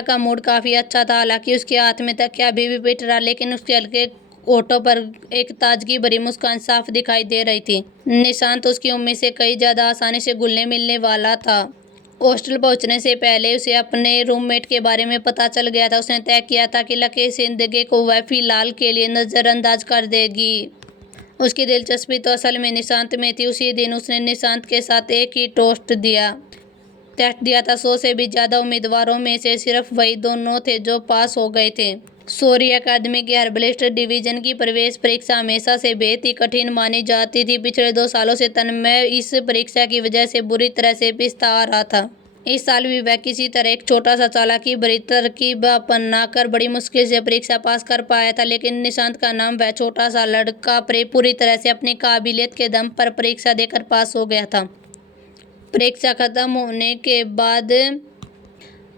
का मूड काफी अच्छा था। हालांकि उसके हाथ में तकिया अभी भी पिट रहा, लेकिन उसके हल्के होठों पर एक ताजगी भरी मुस्कान साफ दिखाई दे रही थी। निशांत उसकी उम्मीद से कहीं ज्यादा आसानी से घुलने मिलने वाला था। हॉस्टल पहुंचने से पहले उसे अपने रूममेट के बारे में पता चल गया था। उसने तय किया था कि लकी जिंदगी को वह फिलहाल के लिए नजरअंदाज कर देगी। उसकी दिलचस्पी तो असल में निशांत में थी। उसी दिन उसने निशांत के साथ एक ही टेस्ट दिया था। 100 से भी ज्यादा उम्मीदवारों में से सिर्फ वही दोनों थे जो पास हो गए थे। सौर्य अकादमी के हर्बलिस्ट डिवीजन की प्रवेश परीक्षा हमेशा से बेहद ही कठिन मानी जाती थी। पिछले 2 सालों से तन्मय इस परीक्षा की वजह से बुरी तरह से पिछता आ रहा था। इस साल भी वह किसी तरह एक छोटा सा चालाकी भरी तरकीब अपनाकर बड़ी मुश्किल से परीक्षा पास कर पाया था। लेकिन निशांत का नाम वह छोटा सा लड़का पूरी तरह से अपनी काबिलियत के दम पर परीक्षा देकर पास हो गया था। परीक्षा खत्म होने के बाद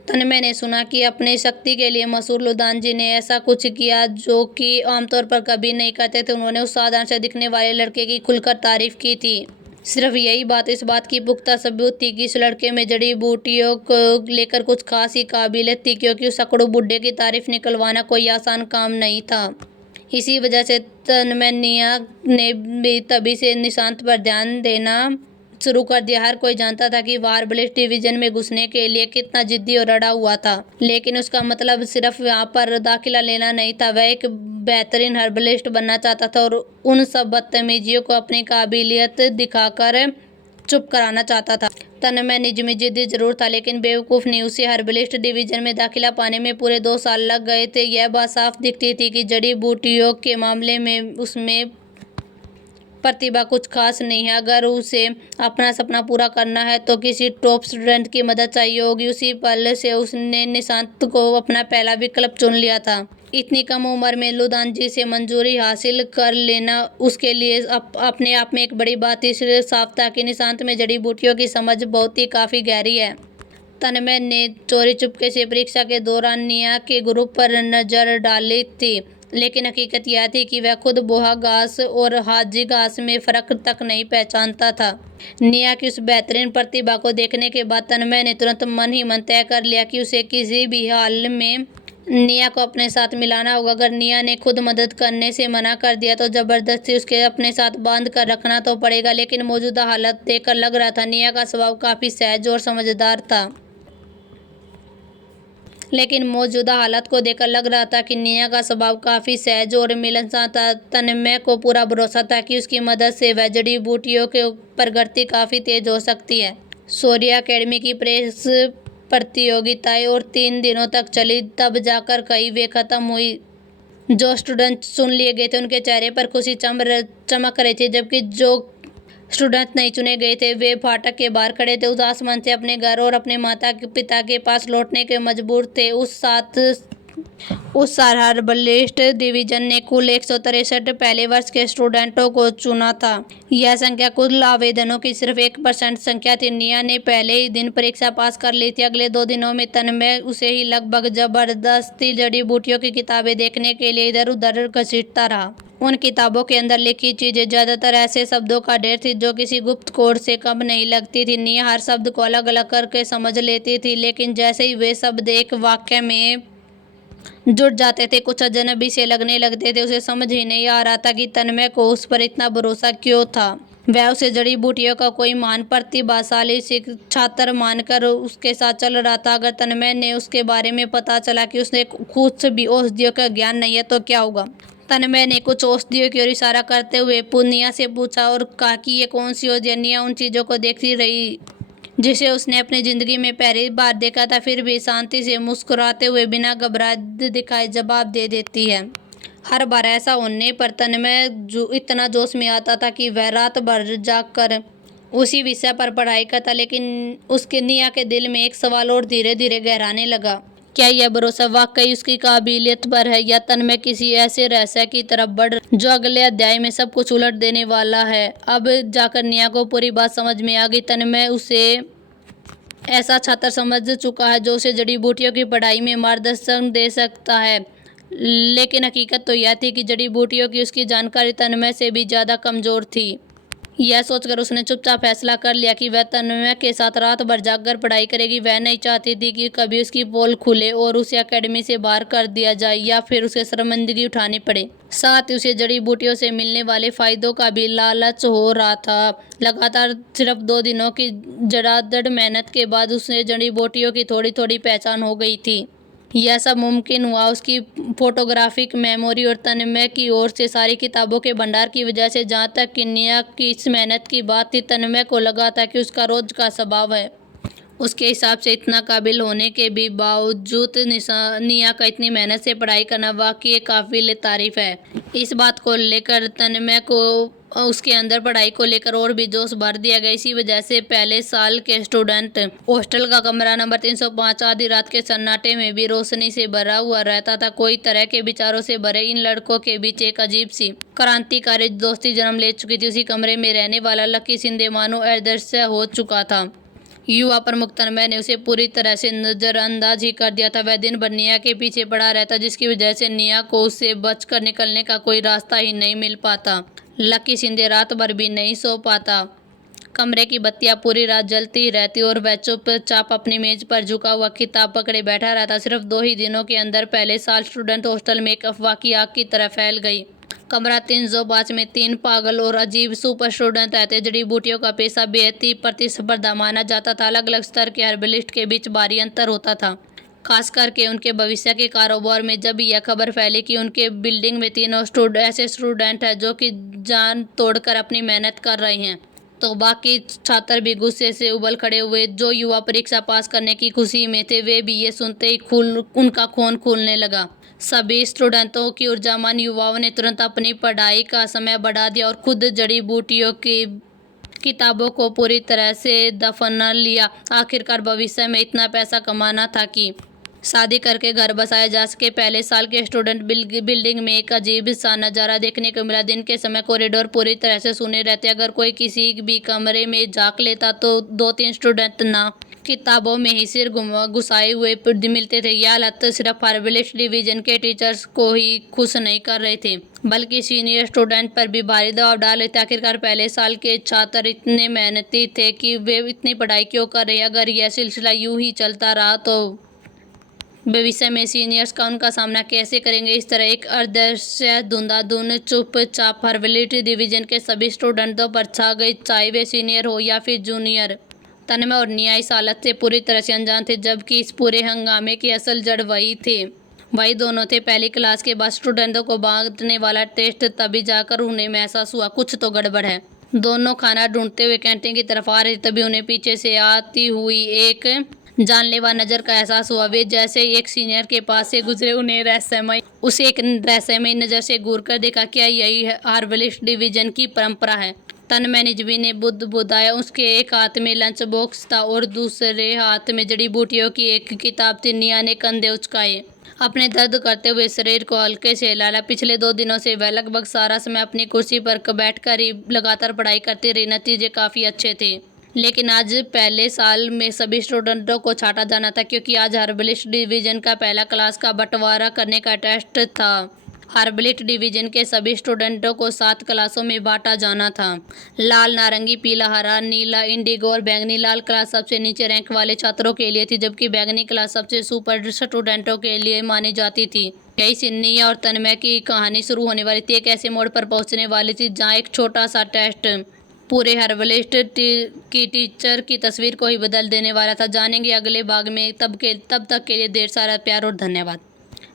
तन्मय ने सुना कि अपनी शक्ति के लिए मशहूर लुदान जी ने ऐसा कुछ किया जो कि आमतौर पर कभी नहीं करते थे। उन्होंने उस साधारण से दिखने वाले लड़के की खुलकर तारीफ की थी। सिर्फ यही बात इस बात की पुख्ता सबूत थी कि इस लड़के में जड़ी बूटियों को लेकर कुछ खास ही काबिलियत थी, क्योंकि उस अकड़ू बुड्ढे की तारीफ निकलवाना कोई आसान काम नहीं था। इसी वजह से तन्मय निया ने भी तभी से निशांत पर ध्यान देना शुरू कर दिया। हर कोई जानता था कि वह हर्बलिस्ट डिवीजन में घुसने के लिए कितना जिद्दी और अड़ा हुआ था, लेकिन उसका मतलब सिर्फ यहाँ पर दाखिला लेना नहीं था। वह एक बेहतरीन हर्बलिस्ट बनना चाहता था और उन सब बदतमीजियों को अपनी काबिलियत दिखाकर चुप कराना चाहता था। तन्मय निजमी जिद्दी जरूर था, लेकिन बेवकूफ़ नहीं। उसे हर्बलिस्ट डिवीजन में दाखिला पाने में पूरे 2 साल लग गए थे। यह बात साफ दिखती थी कि जड़ी बूटियों के मामले में उसमें प्रतिभा कुछ खास नहीं है। अगर उसे अपना सपना पूरा करना है तो किसी टॉप स्टूडेंट की मदद चाहिए होगी। उसी पल से उसने निशांत को अपना पहला विकल्प चुन लिया था। इतनी कम उम्र में लुदान जी से मंजूरी हासिल कर लेना उसके लिए अपने आप में एक बड़ी बात थी। इसलिए साफ था कि निशांत में जड़ी बूटियों की समझ बहुत ही काफ़ी गहरी है। तन्मय ने चोरी चुपके से परीक्षा के दौरान निया के ग्रुप पर नजर डाली थी, लेकिन हकीकत यह थी कि वह खुद बोहा घास और हाजी घास में फर्क तक नहीं पहचानता था। निया की उस बेहतरीन प्रतिभा को देखने के बाद तन्मय ने तुरंत मन ही मन तय कर लिया कि उसे किसी भी हाल में निया को अपने साथ मिलाना होगा। अगर निया ने खुद मदद करने से मना कर दिया तो जबरदस्ती उसके अपने साथ बांध कर रखना तो पड़ेगा। लेकिन मौजूदा हालत देखकर लग रहा था निया का स्वभाव काफ़ी सहज और समझदार था। मिलनसार था। तन्मय को पूरा भरोसा था कि उसकी मदद से वह जड़ी बूटियों के प्रगति काफ़ी तेज हो सकती है। सौर्य अकेडमी की प्रेस प्रतियोगिताएं और 3 दिनों तक चली, तब जाकर कई वे खत्म हुई। जो स्टूडेंट चुन लिए गए थे उनके चेहरे पर खुशी चमक रही थी, जबकि जो स्टूडेंट नहीं चुने गए थे वे फाटक के बाहर खड़े थे। उदास मन से अपने घर और अपने माता पिता के पास लौटने के मजबूर थे। उस साल हर्बलिस्ट डिवीजन ने कुल 163 पहले वर्ष के स्टूडेंटों को चुना था। यह संख्या कुल आवेदनों की सिर्फ 1% संख्या थी। निया ने पहले ही दिन परीक्षा पास कर ली थी। अगले 2 दिनों में तन्मय उसे ही लगभग जबरदस्ती जड़ी बूटियों की किताबें देखने के लिए इधर उधर घसीटता रहा। उन किताबों के अंदर लिखी चीजें ज्यादातर ऐसे शब्दों का ढेर थी जो किसी गुप्त कोड से कम नहीं लगती थी। निया हर शब्द को अलग अलग करके समझ लेती थी, लेकिन जैसे ही वे शब्द एक वाक्य में जुट जाते थे कुछ अजनबी से लगने लगते थे। उसे समझ ही नहीं आ रहा था कि तन्मय को उस पर इतना भरोसा क्यों था। वह उसे जड़ी बूटियों का कोई महान प्रतिभाशाली छात्र मानकर उसके साथ चल रहा था। अगर तन्मय ने उसके बारे में पता चला कि उसने कुछ भी औषधियों का ज्ञान नहीं है तो क्या होगा। तन्मय ने कुछ औषधियों की ओर इशारा करते हुए निया से पूछा और कहा कि ये कौन सी औषधि है। निया उन चीज़ों को देखती रही जिसे उसने अपनी जिंदगी में पहली बार देखा था, फिर भी शांति से मुस्कुराते हुए बिना घबराए दिखाए जवाब दे देती है। हर बार ऐसा होने पर तन्मय इतना जोश में आता था कि वह रात भर जागकर उसी विषय पर पढ़ाई करता, लेकिन उसके निया के दिल में एक सवाल और धीरे धीरे गहराने लगा। क्या यह भरोसा वाकई उसकी काबिलियत पर है या तन्मय किसी ऐसे रहस्य की तरफ बढ़ जो अगले अध्याय में सब कुछ उलट देने वाला है। अब जाकर निया को पूरी बात समझ में आ गई। तन्मय उसे ऐसा छात्र समझ चुका है जो उसे जड़ी बूटियों की पढ़ाई में मार्गदर्शन दे सकता है, लेकिन हकीकत तो यह थी कि जड़ी बूटियों की उसकी जानकारी तन्मय से भी ज़्यादा कमज़ोर थी। यह सोचकर उसने चुपचाप फैसला कर लिया कि वह तन्मय के साथ रात भर जागकर पढ़ाई करेगी। वह नहीं चाहती थी कि कभी उसकी पोल खुले और उसे अकेडमी से बाहर कर दिया जाए या फिर उसे शर्मिंदगी उठानी पड़े। साथ ही उसे जड़ी बूटियों से मिलने वाले फायदों का भी लालच हो रहा था। लगातार सिर्फ 2 दिनों की जड़ादड़ मेहनत के बाद उसे जड़ी बूटियों की थोड़ी थोड़ी पहचान हो गई थी। यह सब मुमकिन हुआ उसकी फोटोग्राफिक मेमोरी और तन्मय की ओर से सारी किताबों के भंडार की वजह से। जहाँ तक कि निया की इस मेहनत की बात थी, तन्मय को लगा था कि उसका रोज का स्वभाव है। उसके हिसाब से इतना काबिल होने के भी बावजूद निया का इतनी मेहनत से पढ़ाई करना वाकई काबिल तारीफ है। इस बात को लेकर तन्मय को उसके अंदर पढ़ाई को लेकर और भी जोश भर दिया गया। इसी वजह से पहले साल के स्टूडेंट हॉस्टल का कमरा नंबर 305 आधी रात के सन्नाटे में भी रोशनी से भरा हुआ रहता था। कोई तरह के विचारों से भरे इन लड़कों के बीच एक अजीब सी क्रांतिकारी दोस्ती जन्म ले चुकी थी। उसी कमरे में रहने वाला लकी सिंधे मानो अदृश्य हो चुका था। युवा प्रमुख तन्मय ने उसे पूरी तरह से नजरअंदाज ही कर दिया था। वह दिन भर निया के पीछे पड़ा रहता, जिसकी वजह से निया को उससे बचकर निकलने का कोई रास्ता ही नहीं मिल पाता। लकी सिंधे रात भर भी नहीं सो पाता। कमरे की बत्तियां पूरी रात जलती ही रहती और वह चुपचाप अपनी मेज पर झुका हुआ किताब पकड़े बैठा रहता। सिर्फ 2 ही दिनों के अंदर पहले साल स्टूडेंट हॉस्टल में एक अफवाह की आग की तरह फैल गई। कमरा 305 में 3 पागल और अजीब सुपर स्टूडेंट रहते। जड़ी बूटियों का पेशा बेहद ही प्रतिस्पर्धा माना जाता था। अलग अलग स्तर के हर्बलिस्ट के बीच भारी अंतर होता था, खास करके उनके भविष्य के कारोबार में। जब यह खबर फैली कि उनके बिल्डिंग में 3 ऐसे स्टूडेंट हैं जो कि जान तोड़कर अपनी मेहनत कर रहे हैं, तो बाकी छात्र भी गुस्से से उबल खड़े हुए। जो युवा परीक्षा पास करने की खुशी में थे, वे भी ये सुनते ही उनका खून खूलने लगा। सभी स्टूडेंटों की ऊर्जावान युवाओं ने तुरंत अपनी पढ़ाई का समय बढ़ा दिया और खुद जड़ी बूटियों की किताबों को पूरी तरह से दफना लिया। आखिरकार भविष्य में इतना पैसा कमाना था कि शादी करके घर बसाया जा सके। पहले साल के स्टूडेंट बिल्डिंग में एक अजीब सा नज़ारा देखने को मिला। दिन के समय कॉरिडोर पूरी तरह से सूने रहते। अगर कोई किसी भी कमरे में झांक लेता तो 2-3 स्टूडेंट ना किताबों में ही सिर घुसाए हुए मिलते थे। यह हालत सिर्फ हर्बलिस्ट डिवीजन के टीचर्स को ही खुश नहीं कर रहे थे, बल्कि सीनियर स्टूडेंट पर भी भारी दबाव डाल रहे थे। आखिरकार पहले साल के छात्र इतने मेहनती थे कि वे इतनी पढ़ाई क्यों कर रहे। अगर यह सिलसिला यूं ही चलता रहा तो भविष्य में सीनियर्स का उनका सामना कैसे करेंगे। इस तरह एक अदृश्य धुंधाधुन चुपचाप हर्बलिस्ट डिवीजन के सभी स्टूडेंटों पर छा गई, चाहे वे सीनियर हो या फिर जूनियर। तन्मय और निया इस हालत से पूरी तरह से अनजान थे, जबकि इस पूरे हंगामे की असल जड़ वही दोनों थे। पहली क्लास के बाद स्टूडेंटों को बांटने वाला टेस्ट, तभी जाकर उन्हें महसूस हुआ कुछ तो गड़बड़ है। दोनों खाना ढूंढते हुए कैंटीन की तरफ आ रहे, तभी उन्हें पीछे से आती हुई एक जानलेवा नजर का एहसास हुआ। वे जैसे एक सीनियर के पास से गुजरे, उसे एक रहस्यमय नजर से घूर कर देखा। क्या यही हर्बलिस्ट डिवीजन की परंपरा है? तन्मय निजवी ने बुदबुदाया। उसके एक हाथ में लंच बॉक्स था और दूसरे हाथ में जड़ी बूटियों की एक किताब थी। निया ने कंधे उचकाए, अपने दर्द करते हुए शरीर को हल्के से हिलाया। पिछले 2 दिनों से वह लगभग सारा समय अपनी कुर्सी पर बैठकर ही लगातार पढ़ाई करती रही। नतीजे काफ़ी अच्छे थे, लेकिन आज पहले साल में सभी स्टूडेंटों को छांटा जाना था, क्योंकि आज हर्बलिस्ट डिवीजन का पहला क्लास का बंटवारा करने का टेस्ट था। हर्बलिस्ट डिवीजन के सभी स्टूडेंटों को 7 क्लासों में बांटा जाना था। लाल, नारंगी, पीला, हरा, नीला, इंडिगो और बैंगनी। लाल क्लास सबसे नीचे रैंक वाले छात्रों के लिए थी, जबकि बैंगनी क्लास सबसे सुपर स्टूडेंटों के लिए मानी जाती थी। यही से निया और तन्मय की कहानी शुरू होने वाली थी। एक ऐसे मोड़ पर पहुंचने वाली थी जहां एक छोटा सा टेस्ट पूरे हर्बलिस्ट की टीचर की तस्वीर को ही बदल देने वाला था। जानेंगे अगले भाग में। तब तक के लिए ढेर सारा प्यार और धन्यवाद।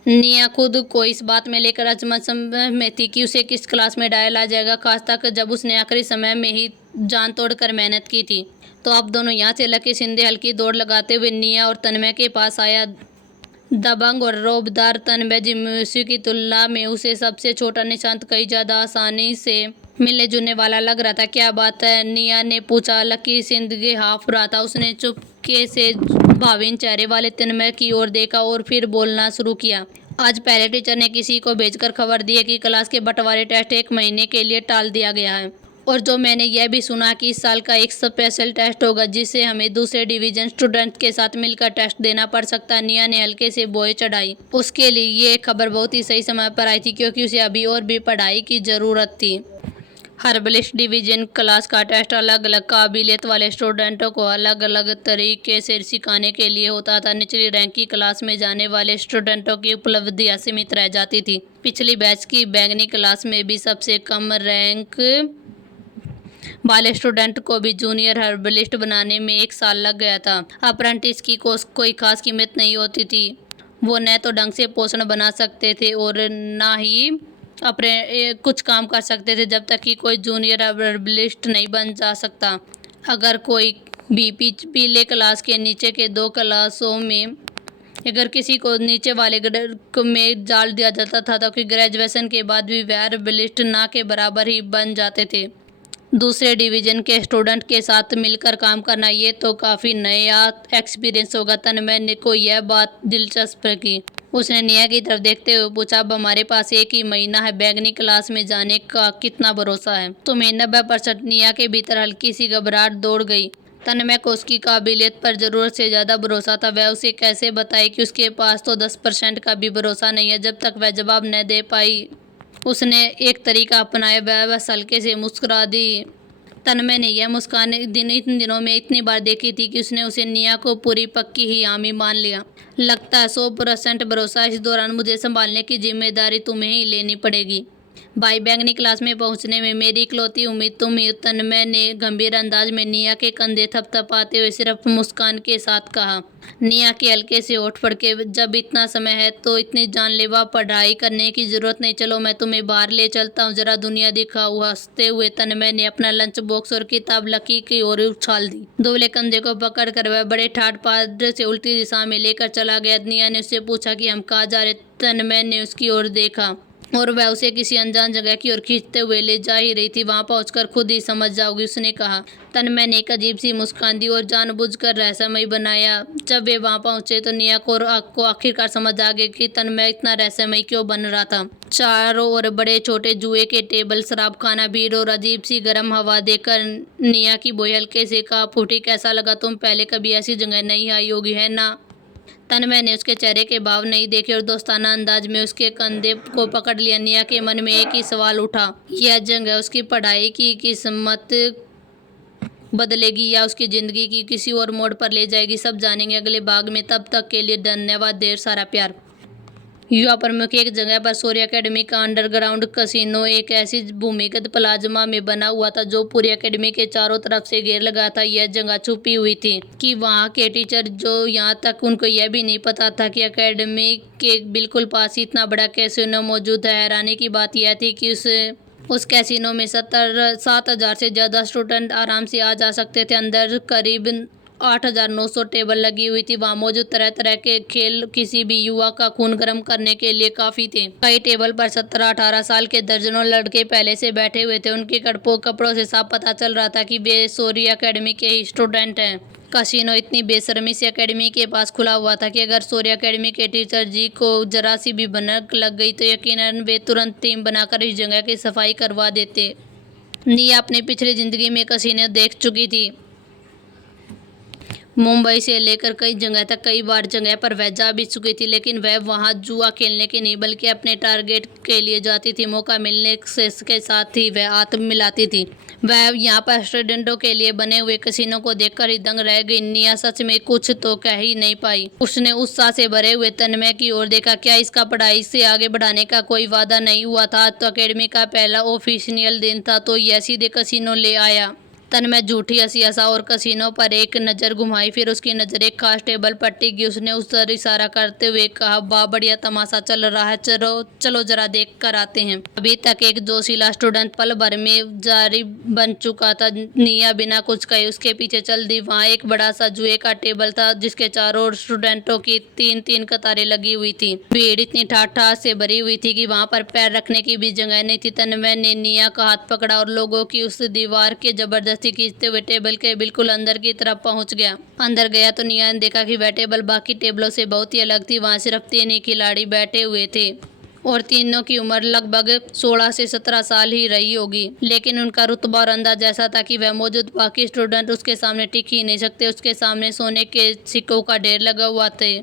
निया खुद को इस बात में लेकर अचमच में थी कि उसे किस क्लास में डाला जाएगा, खास तक जब उसने आखिरी समय में ही जान तोड़कर मेहनत की थी। तो अब दोनों यहाँ से लकी सिंधे हल्की दौड़ लगाते हुए निया और तन्मय के पास आया। दबंग और रौबदार तन्मय जिम्मेसी की तुलना में उसे सबसे छोटा निशांत कई ज़्यादा आसानी से मिलने जुलने वाला लग रहा था। क्या बात है? निया ने पूछा। लकी सिंधे हाफ रहा था। उसने चुपके से भाविन चेहरे वाले तन्मय की ओर देखा और फिर बोलना शुरू किया। आज पहले टीचर ने किसी को भेजकर खबर दी है कि क्लास के बंटवारे टेस्ट 1 महीने के लिए टाल दिया गया है। और जो मैंने यह भी सुना कि इस साल का एक स्पेशल टेस्ट होगा, जिसे हमें दूसरे डिवीजन स्टूडेंट के साथ मिलकर टेस्ट देना पड़ सकता है। निया ने हल्के से बोझ चढ़ाई। उसके लिए ये खबर बहुत ही सही समय पर आई थी, क्योंकि उसे अभी और भी पढ़ाई की ज़रूरत थी। हर्बलिस्ट डिवीजन क्लास का टेस्ट अलग अलग काबिलियत वाले स्टूडेंटों को अलग अलग तरीके से सिखाने के लिए होता था। निचली रैंक की क्लास में जाने वाले स्टूडेंटों की उपलब्धियां सीमित रह जाती थी। पिछली बैच की बैंगनी क्लास में भी सबसे कम रैंक वाले स्टूडेंट को भी जूनियर हर्बलिस्ट बनाने में 1 साल लग गया था। अप्रेंटिस की कोई खास कीमत नहीं होती थी। वो न तो ढंग से पोषण बना सकते थे और ना ही अपने कुछ काम कर सकते थे जब तक कि कोई जूनियर हर्बलिस्ट नहीं बन जा सकता। अगर कोई भी पीले क्लास के नीचे के 2 क्लासों में अगर किसी को नीचे वाले ग्रेड में डाल दिया जाता था तो कि ग्रेजुएशन के बाद भी वह हर्बलिस्ट ना के बराबर ही बन जाते थे। दूसरे डिवीजन के स्टूडेंट के साथ मिलकर काम करना ये तो काफ़ी नया एक्सपीरियंस होगा। तन्मय को यह बात दिलचस्प लगी। उसने निया की तरफ देखते हुए पूछा, अब हमारे पास 1 ही महीना है, बैंगनी क्लास में जाने का कितना भरोसा है? तुम्हें 90%। निया के भीतर हल्की सी घबराहट दौड़ गई। तन्मय को उसकी काबिलियत पर ज़रूरत से ज़्यादा भरोसा था। वह उसे कैसे बताए कि उसके पास तो 10% का भी भरोसा नहीं है। जब तक वह जवाब न दे पाई उसने एक तरीका अपनाया। वह बस हल्के से मुस्कुरा दी। तन्मय ने यह मुस्कान इन दिनों में इतनी बार देखी थी कि उसने उसे निया को पूरी पक्की ही हामी मान लिया। लगता है 100% भरोसा। इस दौरान मुझे संभालने की जिम्मेदारी तुम्हें ही लेनी पड़ेगी। भाई, बैंगनी क्लास में पहुंचने में मेरी इकलौती उम्मीद तुम ही। तन्मय ने गंभीर अंदाज में निया के कंधे थपथपाते हुए सिर्फ मुस्कान के साथ कहा। निया के हल्के से होठ फड़के। जब इतना समय है तो इतनी जानलेवा पढ़ाई करने की जरूरत नहीं। चलो मैं तुम्हें बाहर ले चलता हूँ, जरा दुनिया दिखाऊं। हंसते हुए तन्मय ने अपना लंच बॉक्स और किताब लकी की ओर उछाल दी। दुबले कंधे को पकड़ कर वह बड़े ठाट बाट से उल्टी दिशा में लेकर चला गया। निया ने उससे पूछा कि हम कहाँ जा रहे? तन्मय ने उसकी ओर देखा और वह उसे किसी अनजान जगह की ओर खींचते हुए ले जा ही रही थी। वहां पहुंचकर खुद ही समझ जाओगी, उसने कहा। तन्मय ने एक अजीब सी मुस्कान दी और जानबूझकर रहस्यमय बनाया। जब वे वहां पहुंचे तो निया को आखिरकार समझ आ गई कि तन्मय इतना रहस्यमय क्यों बन रहा था। चारों ओर बड़े छोटे जुए के टेबल, शराब खाना, भीड़ और अजीब सी गर्म हवा देखकर निया की बोई हल्के से कांप उठी। कैसा लगा? तुम पहले कभी ऐसी जगह नहीं आई होगी, है ना? तन्मय ने उसके चेहरे के भाव नहीं देखे और दोस्ताना अंदाज में उसके कंधे को पकड़ लिया। निया के मन में एक ही सवाल उठा, यह जंग उसकी पढ़ाई की किस्मत बदलेगी या उसकी जिंदगी की किसी और मोड़ पर ले जाएगी? सब जानेंगे अगले भाग में। तब तक के लिए धन्यवाद। ढेर सारा प्यार। युवा प्रमुख। एक जगह पर सूर्य एकेडमी का अंडरग्राउंड कसिनो एक ऐसी भूमिगत प्लाज्मा में बना हुआ था जो पूरी एकेडमी के चारों तरफ से घेर लगा था। यह जगह छुपी हुई थी कि वहां के टीचर जो यहाँ तक उनको यह भी नहीं पता था कि एकेडमी के बिल्कुल पास ही इतना बड़ा कैसीनो मौजूद है। हैरानी की बात यह थी कि उस कैसीनो में 7,000 से ज़्यादा स्टूडेंट आराम से आ जा सकते थे। अंदर करीब 8,900 टेबल लगी हुई थी। वहाँ मौजूद तरह तरह के खेल किसी भी युवा का खून गर्म करने के लिए काफ़ी थे। कई टेबल पर 17-18 साल के दर्जनों लड़के पहले से बैठे हुए थे। उनके कपड़ों से साफ पता चल रहा था कि वे सूर्य एकेडमी के ही स्टूडेंट हैं। कसिनो इतनी बेशर्मी से एकेडमी के पास खुला हुआ था कि अगर सूर्य एकेडमी के टीचर जी को जरा सी भी भनक लग गई तो यकीनन वे तुरंत टीम बनाकर इस जगह की सफाई करवा देते। निया अपनी पिछली जिंदगी में कसिनो देख चुकी थी। मुंबई से लेकर कई जगह तक कई बार जगह पर वह जा भी चुकी थी, लेकिन वह वहां जुआ खेलने की नहीं बल्कि अपने टारगेट के लिए जाती थी। मौका मिलने के साथ ही वह आत्म मिलाती थी। वह यहाँ पर स्टूडेंटों के लिए बने हुए कसिनो को देखकर ही दंग रह गई। निया सच में कुछ तो कह ही नहीं पाई। उसने उत्साह से भरे हुए तन्मय की ओर देखा। क्या इसका पढ़ाई से आगे बढ़ाने का कोई वादा नहीं हुआ था? तो अकेडमी का पहला ऑफिशियल दिन था तो यह सीधे कसिनो ले आया। तन्मय झूठी हंसी हंसा और कसिनो पर एक नज़र घुमाई। फिर उसकी नज़र एक खास टेबल पर टिकी। उसने उस पर इशारा करते हुए कहा, वाह, बढ़िया तमाशा चल रहा है, चलो जरा देख कर आते हैं। अभी तक एक जोशीला स्टूडेंट पल भर में जारी बन चुका था। निया बिना कुछ कहे उसके पीछे चल दी। वहाँ एक बड़ा सा जुए का टेबल था जिसके चारों ओर स्टूडेंटों की 3-3 कतारें लगी हुई थी। भीड़ इतनी ठाठ से भरी हुई थी कि वहाँ पर पैर रखने की भी जगह नहीं थी। तन्मय ने निया का हाथ पकड़ा और लोगों की उस दीवार के जबरदस्ती खींचते हुए टेबल के बिल्कुल अंदर की तरफ पहुंच गया। अंदर गया तो निया ने देखा कि वह टेबल बाकी टेबलों से बहुत ही अलग थी। वहां सिर्फ 3 ही खिलाड़ी बैठे हुए थे और तीनों की उम्र लगभग 16 से 17 साल ही रही होगी, लेकिन उनका रुतबा और अंदाज ऐसा था कि वह मौजूद बाकी स्टूडेंट उसके सामने टिक ही नहीं सकते। उसके सामने सोने के सिक्कों का ढेर लगा हुआ थे।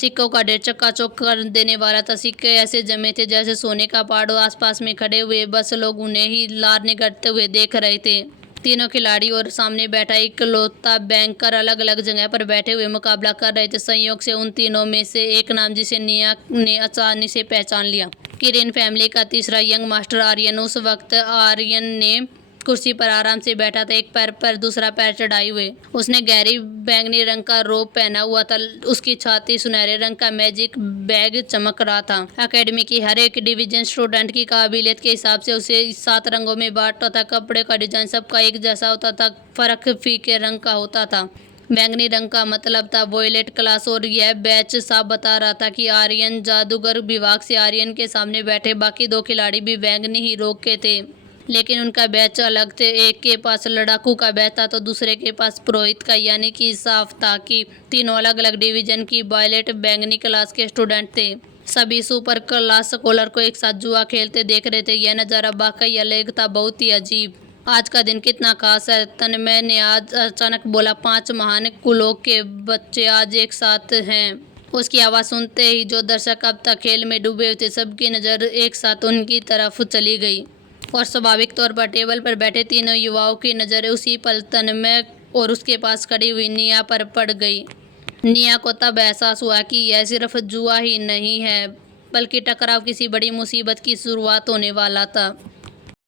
सिक्कों का ढेर चक्काचौंध कर देने वाला था। सिक्के ऐसे जमे थे जैसे सोने का पहाड़। आसपास में खड़े हुए बस लोग उन्हें ही लार करते हुए देख रहे थे। तीनों खिलाड़ी और सामने बैठा इकलौता बैंकर अलग अलग जगह पर बैठे हुए मुकाबला कर रहे थे। संयोग से उन तीनों में से एक नाम जिसे निया ने आसानी से पहचान लिया। किरण फैमिली का तीसरा यंग मास्टर आर्यन। उस वक्त आर्यन ने कुर्सी पर आराम से बैठा था, एक पैर पर दूसरा पैर चढ़ाए हुए। उसने गहरी बैंगनी रंग का रोब पहना हुआ था। उसकी छाती सुनहरे रंग का मैजिक बैग चमक रहा था। एकेडमी की हर एक डिवीजन स्टूडेंट की काबिलियत के हिसाब से उसे 7 रंगों में बांटा था। कपड़े का डिजाइन सबका एक जैसा होता था, फर्क फीके रंग का होता था। बैंगनी रंग का मतलब था वॉयलेट क्लास और यह बैच साफ बता रहा था कि आर्यन जादूगर विभाग से। आर्यन के सामने बैठे बाकी 2 खिलाड़ी भी बैंगनी ही रोग के थे, लेकिन उनका बैच अलग थे। एक के पास लड़ाकू का बैच था तो दूसरे के पास पुरोहित का, यानी कि साफ था कि तीनों अलग अलग डिवीजन की वॉयलेट बैंगनी क्लास के स्टूडेंट थे। सभी सुपर क्लास स्कॉलर को एक साथ जुआ खेलते देख रहे थे। यह नज़ारा वाकई अलग था, बहुत ही अजीब। आज का दिन कितना खास है, तन्मय ने आज अचानक बोला। 5 महान कुलों के बच्चे आज एक साथ हैं। उसकी आवाज़ सुनते ही जो दर्शक अब तक खेल में डूबे हुए थे, सबकी नज़र एक साथ उनकी तरफ चली गई और स्वाभाविक तौर पर टेबल पर बैठे तीनों युवाओं की नज़र उसी पल तन्मय और उसके पास खड़ी हुई निया पर पड़ गई। निया को तब एहसास हुआ कि यह सिर्फ जुआ ही नहीं है, बल्कि टकराव किसी बड़ी मुसीबत की शुरुआत होने वाला था।